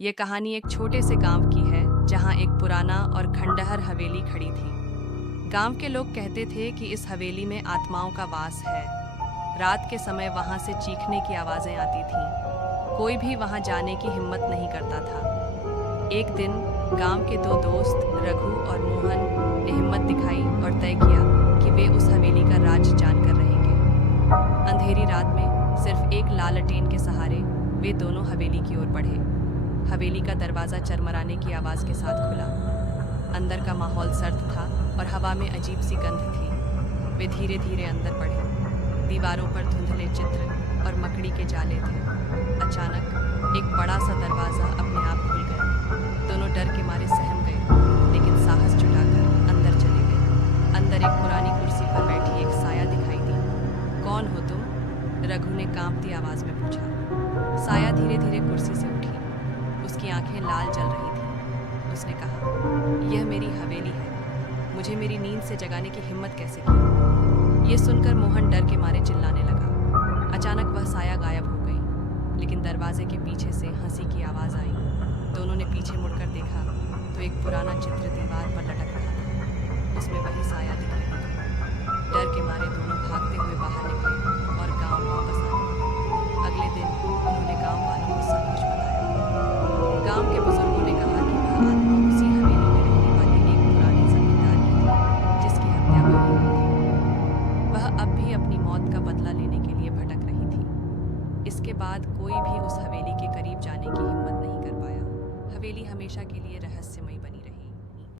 ये कहानी एक छोटे से गांव की है जहां एक पुराना और खंडहर हवेली खड़ी थी। गांव के लोग कहते थे कि इस हवेली में आत्माओं का वास है। रात के समय वहां से चीखने की आवाजें आती थीं। कोई भी वहां जाने की हिम्मत नहीं करता था। एक दिन गांव के दो दोस्त रघु और मोहन ने हिम्मत दिखाई और तय किया कि वे उस हवेली का राज जानकर रहेंगे। अंधेरी रात में सिर्फ एक लालटेन के सहारे वे दोनों हवेली की ओर बढ़े। हवेली का दरवाज़ा चरमराने की आवाज़ के साथ खुला। अंदर का माहौल सर्द था और हवा में अजीब सी गंध थी। वे धीरे धीरे अंदर बढ़े। दीवारों पर धुंधले चित्र और मकड़ी के जाले थे। अचानक एक बड़ा सा दरवाज़ा अपने आप खुल गया। दोनों डर के मारे सहम गए, लेकिन साहस जुटाकर अंदर चले गए। अंदर एक पुरानी कुर्सी पर बैठी एक साया दिखाई दी। कौन हो तुम? रघु ने कांपती आवाज़ में पूछा। साया धीरे धीरे कुर्सी से उठी। उसकी आंखें लाल जल रही थीं। उसने कहा, यह मेरी हवेली है। मुझे मेरी नींद से जगाने की हिम्मत कैसे की? ये सुनकर मोहन डर के मारे चिल्लाने लगा। अचानक वह साया गायब हो गई, लेकिन दरवाजे के पीछे से हंसी की आवाज़ आई। दोनों ने पीछे मुड़कर देखा तो एक पुराना चित्र दीवार पर लटक रहा था। उसमें वही साया दिख रही थी। डर के मारे दोनों भागते हुए बाहर निकले और गाँव वापस आ गए। अगले दिन उन्होंने गाँव वालों को सब कुछ बताया। गांव के बुजुर्गों ने कहा कि वह आत्मा उसी हवेली में रहने वाले एक पुराने जमींदार की थी, जिसकी हत्या वही हुई थी। वह अब भी अपनी मौत का बदला लेने के लिए भटक रही थी। इसके बाद कोई भी उस हवेली के करीब जाने की हिम्मत नहीं कर पाया। हवेली हमेशा के लिए रहस्यमयी बनी।